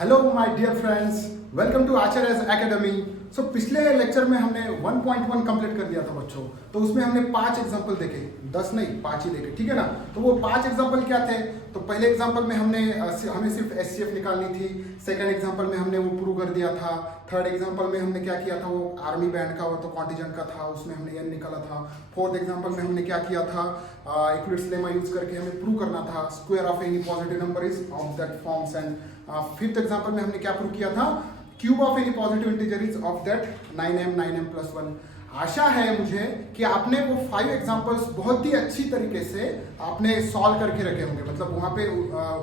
Hello my dear friends, welcome to Acharya's Academy. So पिछले lecture में हमने 1.1 कंप्लीट कर दिया था बच्चों। तो उसमें हमने 5 एग्जांपल देखे, 10 नहीं 5 ही देखे, ठीक है ना। तो वो 5 एग्जांपल क्या थे? तो पहले एग्जांपल में हमें सिर्फ एचसीएफ निकालनी थी। सेकंड एग्जांपल में हमने वो प्रूव कर दिया था। थर्ड एग्जांपल में हमने क्या किया था, वो आर्मी बैंड का, वो तो कॉन्टिजेंट का था, उसमें हमने एन निकाला था। फोर्थ एग्जांपल में हमने क्या किया था, यूक्लिड्स लेमा यूज करके हमें प्रूव करना था square of any positive number is of that forms. And fifth example में हमने क्या प्रूव किया था, cube of any positive integer is of that 9m plus 1। आशा है मुझे कि आपने वो 5 एग्जांपल्स बहुत ही अच्छी तरीके से आपने सॉल्व करके रखे होंगे। मतलब वहां पे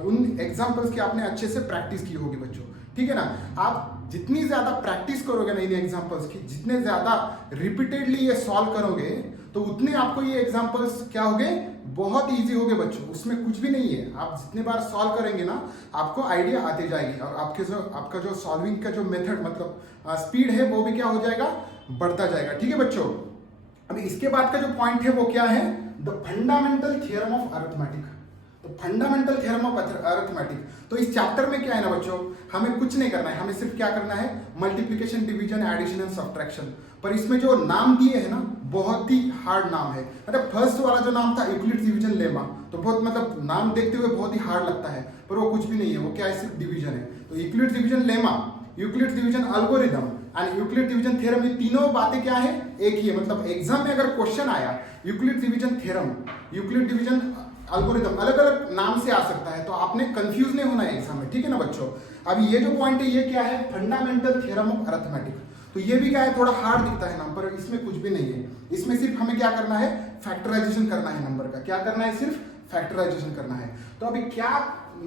उन एग्जांपल्स की आपने अच्छे से प्रैक्टिस की होगी बच्चों, ठीक है ना। आप जितनी ज्यादा प्रैक्टिस करोगे ना इन एग्जांपल्स की, जितने ज्यादा रिपीटेडली ये सॉल्व करोगे, तो उतने आपको ये एग्जांपल्स क्या होंगे, बहुत इजी होंगे बच्चों। उसमें कुछ भी नहीं है, आप जितने बार सॉल्व करेंगे ना, आपको आइडिया आती जाएगी और आपका जो सॉल्विंग का जो मेथड मतलब स्पीड है वो भी क्या हो जाएगा, बढ़ता जाएगा, ठीक है बच्चों। अभी इसके बाद का जो पॉइंट है वो क्या है, the fundamental theorem of arithmetic. तो फंडामेंटल थ्योरम ऑफ अरिथमेटिक, तो इस चैप्टर में क्या है ना बच्चों, हमें कुछ नहीं करना है, हमें सिर्फ क्या करना है, multiplication, division, addition and subtraction. पर इसमें जो नाम दिए हैं ना, बहुत ही हार्ड नाम है। मतलब फर्स्ट वाला जो नाम था यूक्लिड्स डिवीजन लेमा, तो बहुत मतलब नाम देखते हुए बहुत ही हार्ड लगता है, पर वो कुछ भी नहीं है, वो क्या है, सिर्फ डिवीजन है। तो Euclid's division lemma, Euclid's division algorithm and Euclid division theorem, ये तीनों बातें क्या है, एक ही है। मतलब एग्जाम में अगर क्वेश्चन आया Euclid division theorem, Euclid division algorithm, अलग अलग नाम से आ सकता है, तो आपने कंफ्यूज नहीं होना है एग्जाम में, ठीक है ना बच्चों। अभी ये जो पॉइंट है ये क्या है, फंडामेंटल थ्योरम ऑफ अरिथमेटिक। तो ये भी क्या है, थोड़ा हार्ड दिखता है नाम, पर इसमें कुछ भी नहीं है। इसमें सिर्फ हमें क्या करना है, फैक्टराइजेशन करना है नंबर का। क्या करना है, सिर्फ फैक्टराइजेशन करना है। तो अभी क्या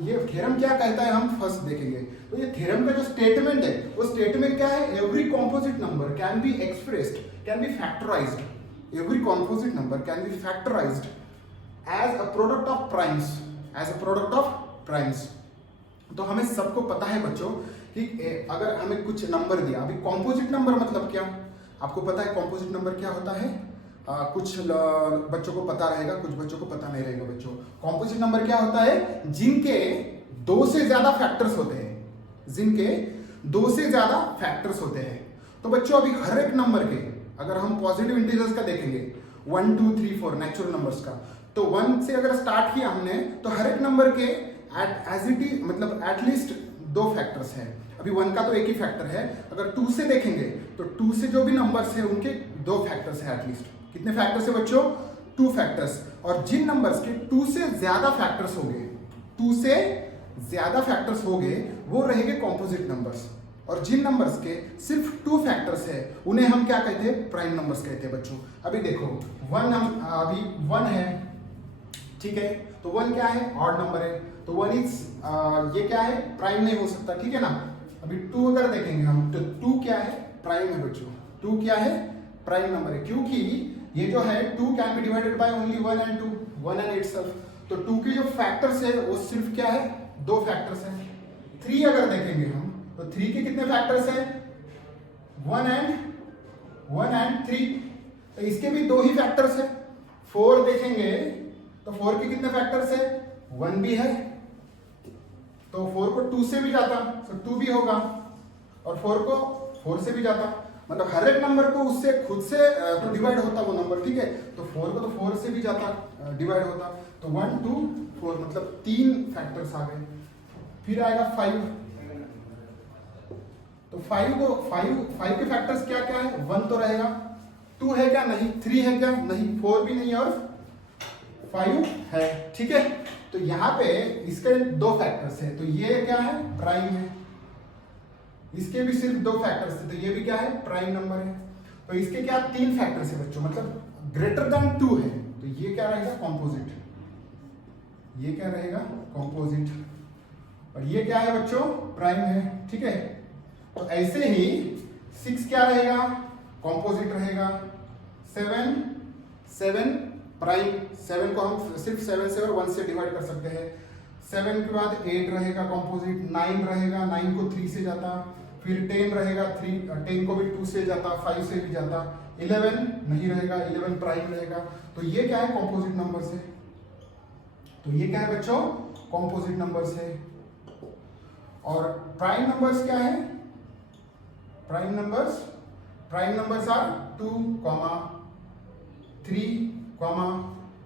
ये थ्योरम क्या कहता है, हम फर्स्ट देखेंगे। तो ये थ्योरम का जो स्टेटमेंट है, वो स्टेटमेंट क्या है, every composite number can be expressed, can be factorised. Every composite number can be factorised as a product of primes, as a product of primes. तो हमें सबको पता है बच्चों कि अगर हमें कुछ नंबर दिया, अभी कॉम्पोजिट नंबर मतलब क्या, आपको पता है कॉम्पोजिट नंबर क्या होता है। कुछ बच्चों को पता रहेगा, कुछ बच्चों को पता नहीं रहेगा बच्चों। कॉम्पोजिट नंबर क्या होता है, जिनके 2 से ज्यादा फैक्टर्स होते हैं, जिनके 2 से ज्यादा फैक्टर्स होते हैं। तो बच्चों अभी हर एक नंबर के, अगर हम पॉजिटिव इंटीजर्स का देखेंगे 1 2 3 4 नेचुरल नंबर्स का, तो 1 से अगर स्टार्ट किया हमने, तो हर एक नंबर के एज इट इज मतलब एटलीस्ट 2 फैक्टर्स हैं। अभी 1 का तो एक ही फैक्टर है। अगर 2 से देखेंगे तो 2 से जो भी नंबर्स है उनके 2 फैक्टर्स है एटलीस्ट। कितने फैक्टर्स है बच्चों, 2 फैक्टर्स। और जिन नंबर्स के 2 से ज्यादा फैक्टर्स हो गए, 2 से ज्यादा फैक्टर्स हो गए, वो रहेंगे कॉम्पोजिट नंबर्स। और जिन नंबर्स के सिर्फ 2 फैक्टर्स है, उन्हें हम क्या कहते हैं, प्राइम नंबर्स कहते हैं बच्चों। अभी देखो 1 अभी 1 है, ठीक है। तो 1 क्या है, ऑड नंबर है, तो 1 इज ये क्या है, प्राइम नहीं हो सकता, ठीक है ना। अभी 2 अगर देखेंगे हम, तो 2 क्या है, प्राइम है बच्चों। 2 क्या है, प्राइम नंबर है, क्योंकि ये जो है 2 can be divided by only 1 and 2, 1 and itself. तो 2 के जो फैक्टर्स है वो सिर्फ क्या है, 2 फैक्टर्स है। 3 अगर देखेंगे हम, तो 3 के कितने फैक्टर्स है, 1 एंड 3, तो इसके भी 2 ही फैक्टर्स है। 4 देखेंगे तो 4 के कितने फैक्टर्स है, 1 भी है, तो 4 को 2 से भी जाता तो 2 भी होगा, और 4 को 4 से भी जाता। मतलब हर एक नंबर को उससे खुद से तो डिवाइड होता वो नंबर, ठीक है। तो 4 को तो 4 से भी जाता, डिवाइड होता। तो 1 2 4 मतलब 3 फैक्टर्स आ गए। फिर आएगा 5, तो 5 के फैक्टर्स क्या क्या है, 1 तो रहेगा, 2 है क्या, नहीं, 3 है क्या, नहीं, 4 भी नहीं, और 5 है, ठीक है। तो यहाँ पे इसके 2 फैक्टर्स है, तो ये क्या है, प्राइम है। इसके भी सिर्फ 2 फैक्टर्स थे, तो ये भी क्या है, प्राइम नंबर है। तो इसके क्या 3 फैक्टर्स है बच्चों, मतलब ग्रेटर देन 2 है, तो ये क्या रहेगा, कॉम्पोजिट। ये क्या रहेगा, कॉम्पोजिट। और ये क्या है बच्चों, प्राइम है, ठीक है। तो ऐसे ही 6 क्या रहेगा, कॉम्पोजिट रहेगा। 7 प्राइम, 7 को हम सिर्फ 7 से और 1 से डिवाइड कर सकते हैं। 7 के बाद 8 रहेगा कॉम्पोजिट, 9 रहेगा, 9 को 3 से जाता, फिर 10 रहेगा, 10 को भी 2 से जाता, 5 से भी जाता। 11 नहीं रहेगा, 11 प्राइम रहेगा। तो ये क्या है, कॉम्पोजिट नंबर से। तो ये क्या है बच्चों, कॉम्पोजिट नंबर से। और प्राइम नंबर्स क्या है? प्राइम नंबर्स आर 2,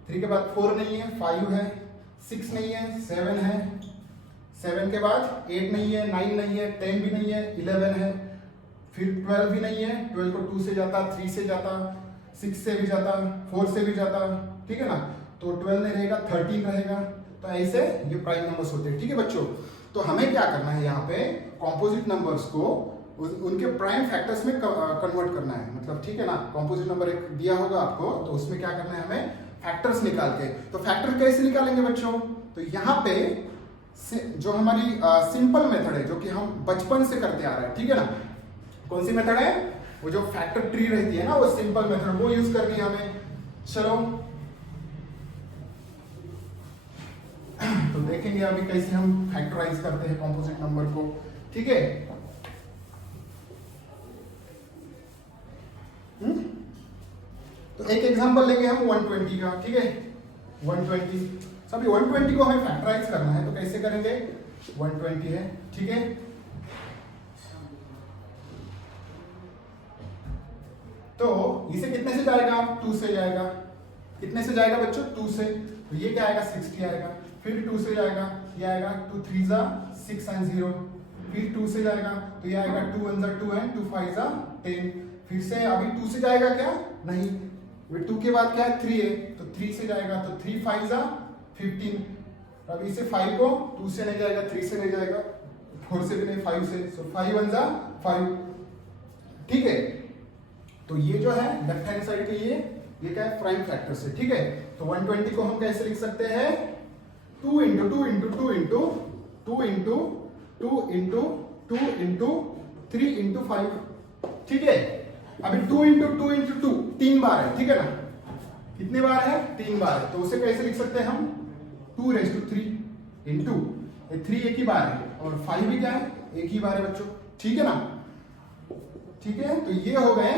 3 के बाद 4 नहीं है, 5 है, 6 नहीं है, 7 है, 7 के बाद 8 नहीं है, 9 नहीं है, 10 भी नहीं है, 11 है, फिर 12 भी नहीं है, 12 को 2 से जाता, 3 से जाता, 6 से भी जाता, 4 से भी जाता, ठीक है ना। तो 12 नहीं रहेगा, 13 रहेगा। तो ऐसे ये प्राइम नंबर्स होते हैं, ठीक है बच्चों। तो हमें क्या करना है, यहाँ पे कॉम्पोजिट नंबर्स को उनके प्राइम फैक्टर्स में कन्वर्ट करना है, मतलब ठीक है ना। कॉम्पोजिट नंबर एक दिया होगा आपको, तो उसमें क्या करना है हमें, फैक्टर्स निकाल के। तो फैक्टर कैसे निकालेंगे बच्चों? तो यहाँ पे जो हमारी सिंपल मेथड है, जो कि हम बचपन से करते आ रहे हैं, ठीक है ना। कौन सी मेथड है? वो जो फैक्टर ट्री रहती है ना, वो सिंपल मेथड, वो यूज करनी है हमें। चलो तो देखेंगे अभी कैसे हम फैक्टराइज करते हैं कॉम्पोजिट नंबर को, ठीक है। तो एक एग्जांपल लेंगे हम 120 का, ठीक है। 120 सभी 120 को हमें फैक्टराइज करना है, तो कैसे करेंगे? 120 है, ठीक है। तो इसे कितने से जाएगा? 2 से जाएगा। कितने से जाएगा बच्चों? 2 से। तो ये क्या आएगा? 60 आएगा। फिर 2 से जाएगा, ये आएगा 2 3 जा 6 and 0। फिर 2 से जाएगा, तो ये आएगा 2 1 जा 2 and 2 5 जा 10। फिर से अभी 2 से जाएगा क्या? नहीं, 2 के बाद क्या है? 3 है, तो 3 से जाएगा, तो 3 5 जा 15। अब इसे 5 को 2 से नहीं जाएगा, 3 से नहीं जाएगा, 4 से भी नहीं, 5 से, सो 5 1 जा 5, ठीक है। तो ये जो है लेफ्ट हैंड साइड के ये क्या है? प्राइम फैक्टर से, ठीक है। तो 120 को हम कैसे लिख सकते हैं? 2 into 2 into 2 into 2 into 2 into 2 into 3 into 5, ठीक है। अभी 2 into 2 into 2 3 बार है, ठीक है ना। कितने बार है? 3 बार है। तो उसे कैसे लिख सकते हैं हम? 2 raised to 3 into 3 एक ही बार है, और 5 भी क्या है? एक ही बार है बच्चों, ठीक है ना। ठीक है, तो ये हो गए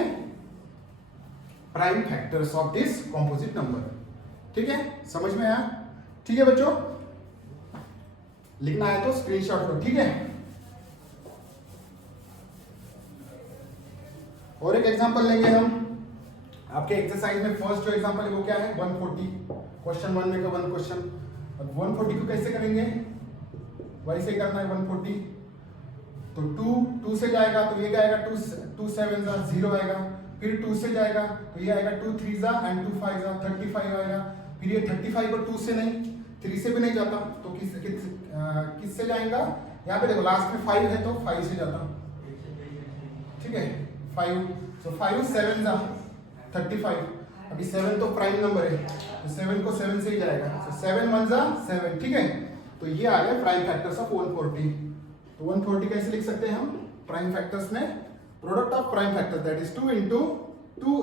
prime factors of this composite number, ठीक है। समझ में आया? ठीक है बच्चों, लिखना है तो स्क्रीनशॉट लो, ठीक है। और एक एग्जांपल लेंगे हम आपके एक्सरसाइज में। फर्स्ट जो एग्जांपल है वो क्या है? 140। क्वेश्चन 1 में का 1 क्वेश्चन। अब 140 को कैसे करेंगे? वैसे ही करना है 140। तो 2 से जाएगा, तो ये क्या आएगा? 2 7 जा 0 आएगा। फिर 2 से जाएगा, तो ये आएगा 2 3 जा एंड 2 5 जा 35 आएगा। फिर ये 35 को 2 से नहीं, 3 से भी नहीं जाता, तो किस से जाएगा? यहाँ पे देखो लास्ट में 5 है, तो 5 से जाता, ठीक है। 5, so 5 7 जा 35। अभी 7 तो प्राइम नंबर है, तो 7 को 7 से ही जाएगा, so 7 1 जा 7, ठीक है। तो ये आ गया प्राइम फैक्टर्स ऑफ 140। तो 140 कैसे लिख सकते हैं हम? प्राइम फैक्टर्स में product of prime factor, that is 2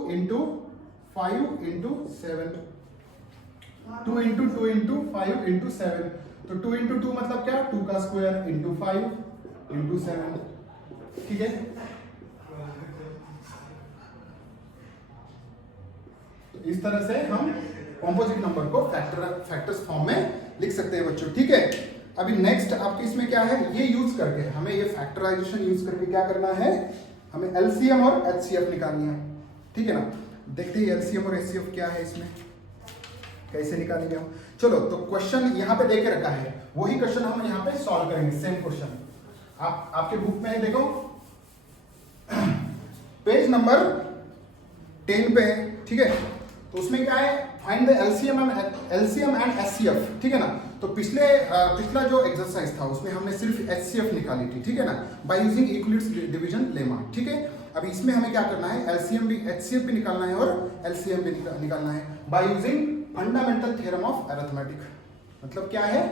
into 5 into 7, 2 into 2 into 5 into 7। तो 2 into 2 मतलब क्या? 2 का स्क्वायर into 5 into 7, ठीक है। तो इस तरह से हम कॉम्पोजिट नंबर को फैक्टर्स फॉर्म में लिख सकते हैं बच्चों, ठीक है। अभी नेक्स्ट आपके इसमें क्या है? ये यूज करके हमें ये फैक्टराइजेशन यूज करके क्या करना है? हमें एलसीएम और एचसीएफ निकालनी है, ठीक है ना। देखते हैं एलसीएम और एचसीएफ क्या है, इसमें कैसे निकालेंगे हम। चलो, तो क्वेश्चन यहाँ पे देके रखा है, वही क्वेश्चन हम यहाँ पे सॉल्व करेंगे। सेम क्वेश्चन आपके बुक में है, देखो पेज नंबर 10 पे है, ठीक है। तो उसमें क्या है? Find the LCM and HCF, ठीक है ना। तो पिछला जो एक्सरसाइज था उसमें हमने सिर्फ एचसीएफ निकाली थी, ठीक है ना, by using Euclid's division lemma, ठीक है। अभी इसमें हमें क्या करना है? एलसीएम भी, एचसीएफ भी निकालना है और एलसीएम भी निकालना है by using fundamental theorem of arithmetic. मतलब क्या है?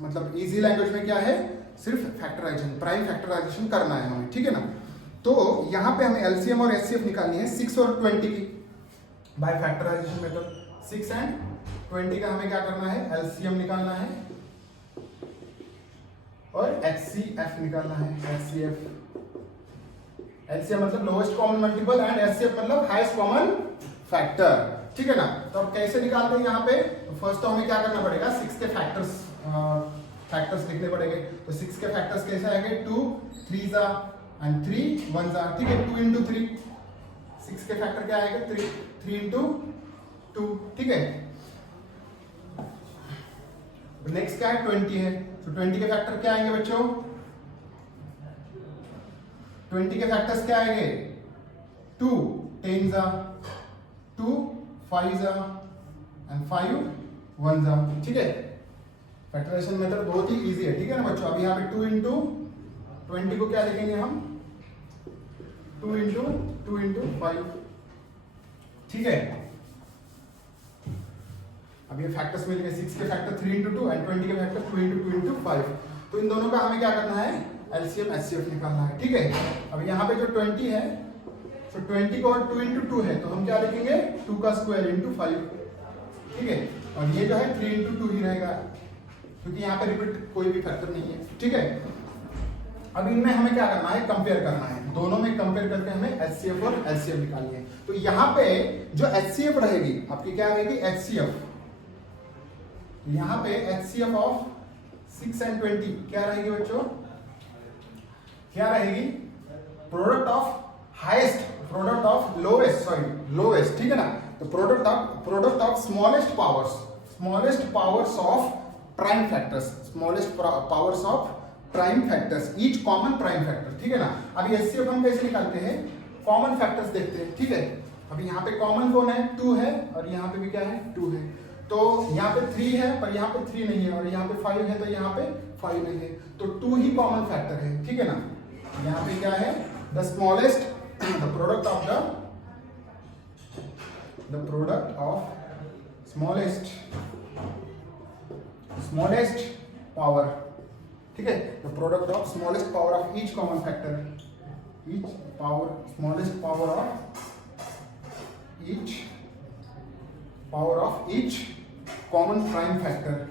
मतलब इजी लैंग्वेज में क्या है? सिर्फ फैक्टराइजेशन, प्राइम फैक्टराइजेशन करना है हमें, ठीक है ना। तो यहाँ पे हमें एलसीएम और एचसीएफ निकालनी है 6 और 20 की बाय फैक्टराइजेशन मेथड। 6 and 20 का हमें क्या करना है? एलसीएम निकालना है और एचसीएफ निकालना है। एचसीएफ, एलसीएम मतलब lowest common multiple and HCF मतलब हाईएस्ट कॉमन फैक्टर, ठीक है ना। तो अब कैसे निकालते हैं यहाँ पे? फर्स्ट तो हमें क्या करना पड़ेगा? 6 के फैक्टर्स फैक्टर्स लिखने पड़ेंगे। तो 6 के फैक्टर्स कैसे आएंगे, 2 3 जा एंड 3 1 जा, ठीक है। 2 इंटू 3, 6 के फैक्टर क्या आएगा, 3 इंटू 2, ठीक है। नेक्स्ट क्या है, 20 है। तो 20 के फैक्टर क्या आएंगे बच्चों, 20 के फैक्टर्स क्या आएंगे, 2 10 जा, 2 5 जा एंड 5 1 जा, ठीक है। फैक्टराइजेशन मेथड बहुत ही इजी है, ठीक है ना बच्चों। अभी यहाँ पे 2 इंटू 20 को क्या लिखेंगे हम, 2 इंटू 5, ठीक है। अब ये फैक्टर्स मिल गए, 6 के फैक्टर 3 इंटू 2 एंड 20 के फैक्टर 2 इंटू 5। तो इन दोनों का हमें क्या करना है, एलसीएम एचसीएफ निकालना है, ठीक है। अब यहाँ पे जो 20 है, तो 20 को 2 इंटू 2 है, तो हम क्या लिखेंगे, 2 का स्क्वायर इंटू 5, ठीक है। और ये जो है 3 इंटू 2 ही रहेगा, क्योंकि यहाँ पे रिपीट कोई भी फैक्टर नहीं है, ठीक है। अब इनमें हमें क्या करना है, कंपेयर करना है, दोनों में कंपेयर करके हमें एचसीएफ और एलसीएम निकालनी है। तो यहाँ पे जो एचसीएफ रहेगी आपकी क्या रहेगी, एचसीएफ, यहाँ पे एचसीएफ ऑफ 6 एंड 20 क्या रहेगी बच्चों, क्या रहेगी, product of highest, product of lowest, ठीक है ना। तो product of smallest powers of prime factors, smallest powers of prime factors, each common prime factor, ठीक है ना। अभी एचसीएफ हम कैसे निकालते हैं, कॉमन फैक्टर्स देखते हैं, ठीक है। अभी यहाँ पे कॉमन कौन है, 2 है, और यहाँ पे भी क्या है, 2 है। तो यहाँ पे 3 है पर यहाँ पे 3 नहीं है, और यहाँ पे 5 है तो यहाँ पे 5 नहीं है, तो 2 ही कॉमन फैक्टर है, ठीक है ना। यहाँ पे क्या है, the smallest, the product of smallest power, ठीक है। The product of smallest power of each common factor, smallest power of each common prime factor,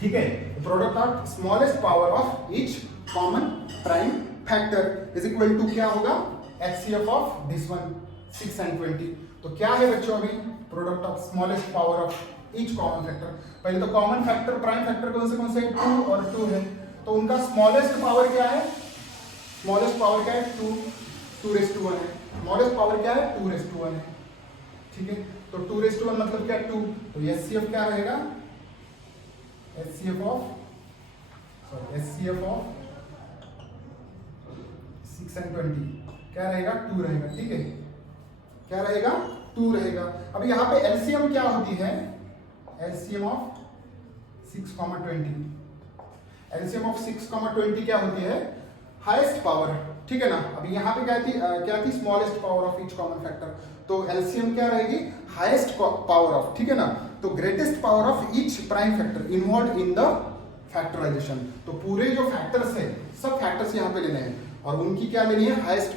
ठीक है। Product of smallest power of each common prime factor is equal to क्या होगा, HCF of this one 6 and 20। तो क्या है बच्चों, अभी product of smallest power of each common factor, पहले तो कॉमन फैक्टर प्राइम फैक्टर कौन से 2 और 2 है, तो उनका स्मॉलेस्ट पावर क्या है, 2 2 है, स्मॉलेस्ट पावर क्या है, 2 है, ठीक है। तो 2 मतलब क्या, 2, तो एचसीएफ क्या रहेगा, एचसीएफ ऑफ 6 एंड 20 क्या रहेगा, 2 रहेगा, ठीक है। क्या रहेगा, 2 रहेगा। अब यहाँ पे एलसीएम क्या होती है, एलसीएम ऑफ 6, 20, एलसीएम ऑफ 6, 20 क्या होती है, हाईएस्ट पावर, ठीक है ना। अभी यहाँ पे क्या थी smallest power of each common factor, तो एलसीएम क्या रहेगी, हाईएस्ट पावर ऑफ, ठीक है ना। तो greatest power of each prime factor involve in the factorisation, तो पूरे जो फैक्टर्स है सब फैक्टर्स यहाँ पे लेने हैं और उनकी क्या लेनी है, हाईएस्ट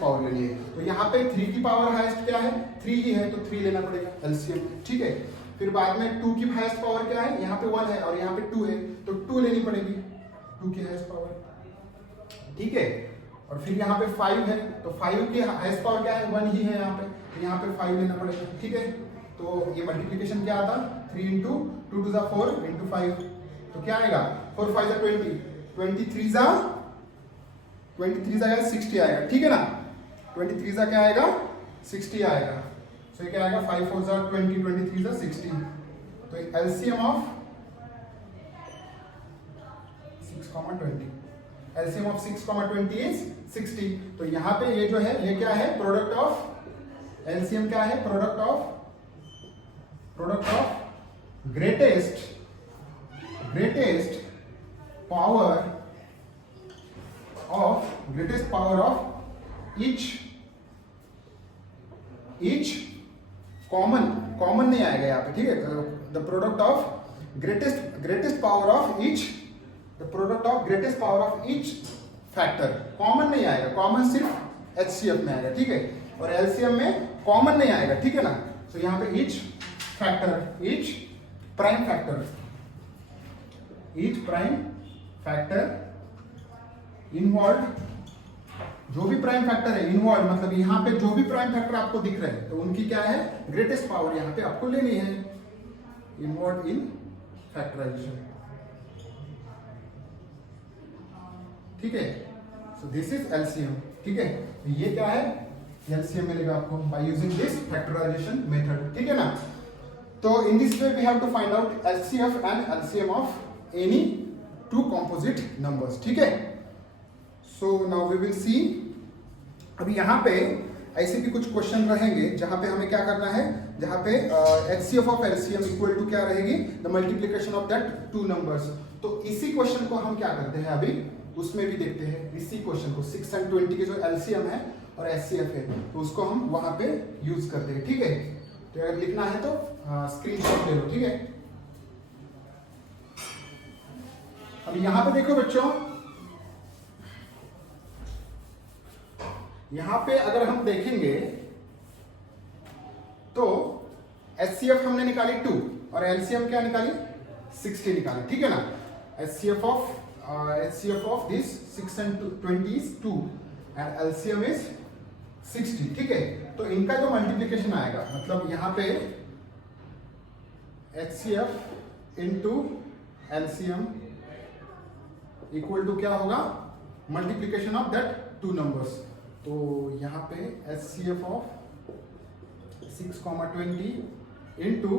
पावर लेनी है। तो यहाँ पे 3 की पावर हाईएस्ट क्या है, 3 ही है, तो 3 लेना पड़ेगा एलसीएम, ठीक है। फिर बाद में 2 की हाईएस्ट पावर क्या है, यहाँ पे 1 है और यहाँ पे 2 है, तो 2 लेनी पड़ेगी, 2 की हाईएस्ट पावर, ठीक है। और फिर यहाँ पे 5 है, तो 5 की हाईएस्ट पावर क्या है, 1 ही है यहाँ पे, तो यहाँ पे 5 लेना पड़ेगा, ठीक है। तो ये मल्टीप्लिकेशन क्या आता, 3 इंटू 2 टू 4 इंटू 5, तो क्या आएगा, 4 5 20, 23 जा 60 आएगा, ठीक है ना। 23 जा क्या आएगा, 60 आएगा। तो क्या आएगा, 5 4 जा 20, 23 जा 60। तो LCM of 6, 20, LCM of 6, 20 is 60। तो यहाँ पे ये जो है ये क्या है, प्रोडक्ट ऑफ एलसीएम क्या है, product of greatest power of each common नहीं आएगा यहाँ पे, ठीक है। The product of greatest power of each factor, common नहीं आएगा, कॉमन सिर्फ एचसीएफ में आएगा, ठीक है। और एलसीएम में कॉमन नहीं आएगा, ठीक है ना। तो यहाँ पे ईच प्राइम फैक्टर इन्वॉल्व जो भी प्राइम फैक्टर है इनवर्ड, मतलब यहाँ पे जो भी प्राइम फैक्टर आपको दिख रहे हैं तो उनकी क्या है ग्रेटेस्ट पावर यहाँ पे आपको लेनी है, इनवर्ड इन फैक्टराइजेशन। ठीक है, सो दिस इज एलसीएम। ठीक है, ये क्या है एलसीएम मिलेगा आपको by using this factorisation method. ठीक है ना। तो in this way we have to find out HCF and LCM of any two composite numbers. ठीक है, so now we will see. अभी यहाँ पे ऐसे भी कुछ क्वेश्चन रहेंगे जहां पे हमें क्या करना है, जहां पे HCF of LCM equal to क्या रहेगी, the multiplication of that two numbers. तो इसी क्वेश्चन को हम क्या करते हैं अभी उसमें भी देखते हैं, इसी क्वेश्चन को 6 and 20 के जो एलसीएम है और एचसीएफ है तो उसको हम वहां पे यूज करते हैं। ठीक है, तो अगर लिखना है तो स्क्रीनशॉट ले लो। ठीक है, अब यहां पे देखो बच्चों, यहां पे अगर हम देखेंगे तो एचसीएफ हमने निकाली 2 और एलसीएम क्या निकाली 60 निकाली। ठीक है ना। HCF of this 6 and 20 is 2 and LCM is 60। ठीक है, तो इनका जो मल्टीप्लिकेशन आएगा मतलब यहाँ पे HCF into LCM equal to क्या होगा, multiplication of that two numbers. तो यहाँ पे HCF of 6,20 into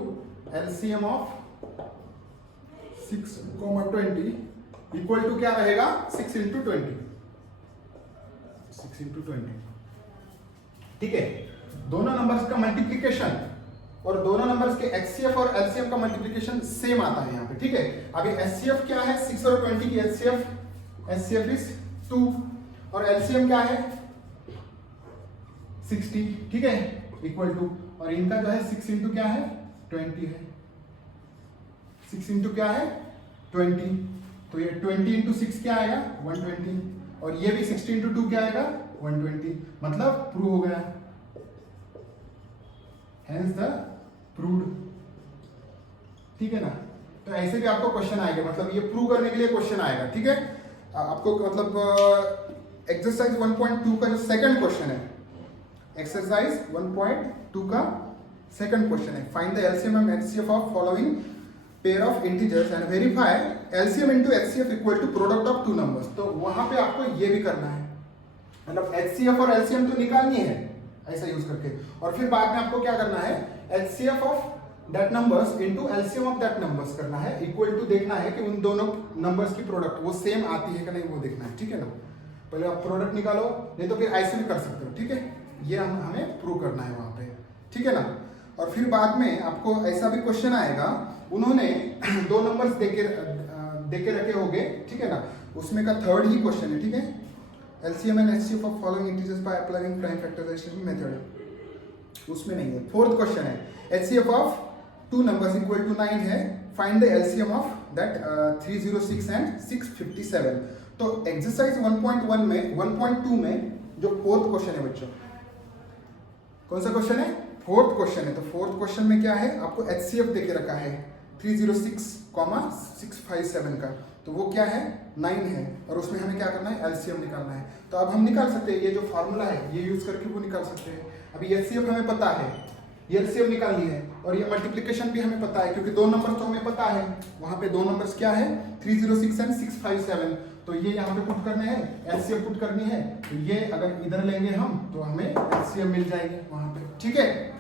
LCM of 6,20 equal to क्या रहेगा 6 इंटू 20, 6 इंटू 20। ठीक है, दोनों नंबर्स का मल्टीप्लिकेशन और दोनों नंबर्स के HCF और LCM का मल्टीप्लिकेशन सेम आता है यहाँ पे। ठीक है, अभी HCF क्या है 6 और 20 की HCF इज 2 और LCM क्या है 60। ठीक है, इक्वल टू, और इनका जो है 6 इंटू क्या है 20 है, 6 इंटू क्या है 20, तो ये 20 इंटू 6 क्या आएगा 120 और ये भी 60 इंटू 2 क्या आएगा 120, मतलब प्रूव हो गया, हेंस द प्रूव्ड। ठीक है ना। तो ऐसे भी आपको क्वेश्चन आएगा, मतलब ये प्रूव करने के लिए क्वेश्चन आएगा। ठीक है, आपको मतलब एक्सरसाइज 1.2 का जो सेकंड क्वेश्चन है, एक्सरसाइज 1.2 का सेकंड क्वेश्चन है, find the LCM and HCF of following pair of integers and verify LCM into HCF equal to product of two numbers. तो वहां पे आपको ये भी करना है, मतलब एचसीएफ और एलसीएम तो निकालनी है ऐसा यूज करके, और फिर बाद में आपको क्या करना है HCF of that numbers into LCM of that numbers करना है, इक्वल टू देखना है कि उन दोनों नंबर्स की प्रोडक्ट वो सेम आती है कि नहीं वो देखना है। ठीक है ना, पहले आप प्रोडक्ट निकालो, नहीं तो फिर ऐसे भी कर सकते हो। ठीक है, ये हमें प्रूव करना है वहां पे। ठीक है ना, और फिर बाद में आपको ऐसा भी क्वेश्चन आएगा, उन्होंने दो नंबर्स देके रखे होंगे। ठीक है ना, उसमें का थर्ड ही क्वेश्चन है। ठीक है, LCM and HCF of following integers by applying prime factorisation method, उसमें नहीं है। फोर्थ क्वेश्चन है HCF of two numbers equal to 9 है, find the LCM of that 306 and 657। तो एक्सरसाइज 1.1 में 1.2 में जो फोर्थ क्वेश्चन है बच्चों, कौन सा क्वेश्चन है फोर्थ क्वेश्चन है। तो फोर्थ क्वेश्चन में क्या है, आपको एचसीएफ देके रखा है 306,657 का, तो वो क्या है 9 है, और उसमें हमें क्या करना है एलसीएम निकालना है। तो अब हम निकाल सकते हैं, ये जो फार्मूला है ये यूज करके वो निकाल सकते हैं। अभी एचसीएफ हमें पता है, ये एलसीएम निकालनी है, और ये मल्टीप्लिकेशन भी हमें पता है क्योंकि दो नंबर तो हमें पता है, वहां पे दो नंबर्स क्या है 306 एंड 657, तो ये यहाँ पे पुट करने हैं, एलसीएम पुट करनी है, तो ये अगर इधर लेंगे हम तो हमें एलसीएम मिल जाएगी वहां पे। ठीक है,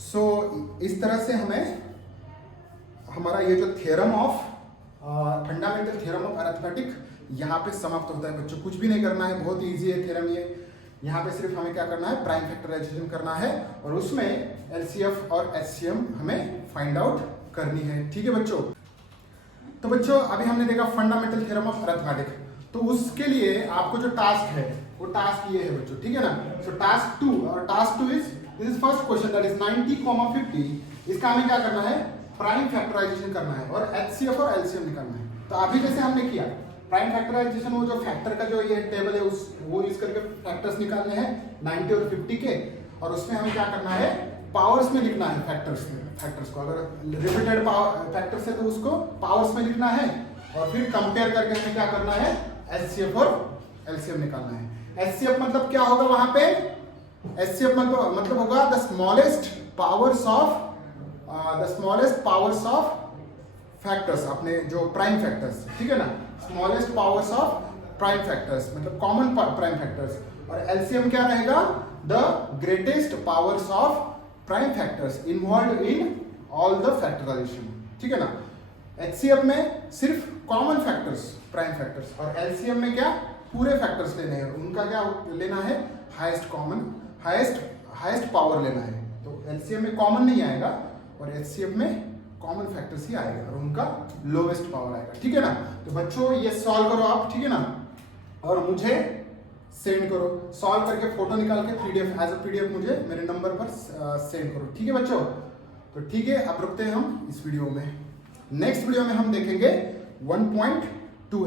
सो इस तरह से हमें हमारा ये जो theorem of fundamental theorem of arithmetic यहाँ पे समाप्त होता है बच्चों। कुछ भी नहीं करना है, बहुत इजी है थ्योरम ये। यहाँ पे सिर्फ हमें क्या करना है प्राइम फैक्टराइजेशन करना है, और उसमें एलसीएफ और एचसीएम हमें फाइंड आउट करनी है। ठीक है बच्चों, तो बच्चों अभी हमने देखा फंडामेंटल थ्योरम ऑफ अरिथमेटिक, तो उसके लिए आपको जो टास्क है वो टास्क ये है बच्चों। ठीक है ना, सो टास्क 2, और task 2 is first question that is 90,50। इसका हमें क्या करना है प्राइम फैक्टराइजेशन करना है और एचसीएफ और एलसीएम निकालना है। तो अभी जैसे हमने किया प्राइम फैक्टराइजेशन, वो जो फैक्टर का जो ये टेबल है वो यूज करके फैक्टर्स निकालने हैं 90 और 50 के, और उसमें हमें क्या करना है पावर्स में लिखना है फैक्टर्स को। अगर रिपीटेड फैक्टर्स है तो उसको पावर्स में लिखना है, और फिर कंपेयर करके हमें क्या करना है एचसीएफ और एलसीएम निकालना है। HCF मतलब क्या होगा वहां पे? HCF मतलब होगा the smallest powers of factors, अपने जो प्राइम फैक्टर्स, ठीक है ना, smallest powers of prime factors मतलब कॉमन प्राइम फैक्टर्स। और एलसीएम क्या रहेगा? The greatest powers of prime factors involve in all the factorisation, ठीक है ना। एचसीएफ में सिर्फ कॉमन फैक्टर्स, प्राइम फैक्टर्स, और एलसीएम में क्या? पूरे फैक्टर्स लेने हैं, उनका क्या लेना है? हाईएस्ट पावर लेना है। तो एलसीएम में कॉमन नहीं आएगा और एचसीएफ में कॉमन फैक्टर्स ही आएगा और उनका लोवेस्ट पावर आएगा, ठीक है ना। तो बच्चों ये सॉल्व करो आप, ठीक है ना, और मुझे सेंड करो, सॉल्व करके फोटो निकाल के पीडीएफ एज अ पीडीएफ मुझे मेरे नंबर पर सेंड करो, ठीक है बच्चों। तो ठीक है, अब रुकते हैं हम इस वीडियो में। नेक्स्ट वीडियो में हम देखेंगे 1.2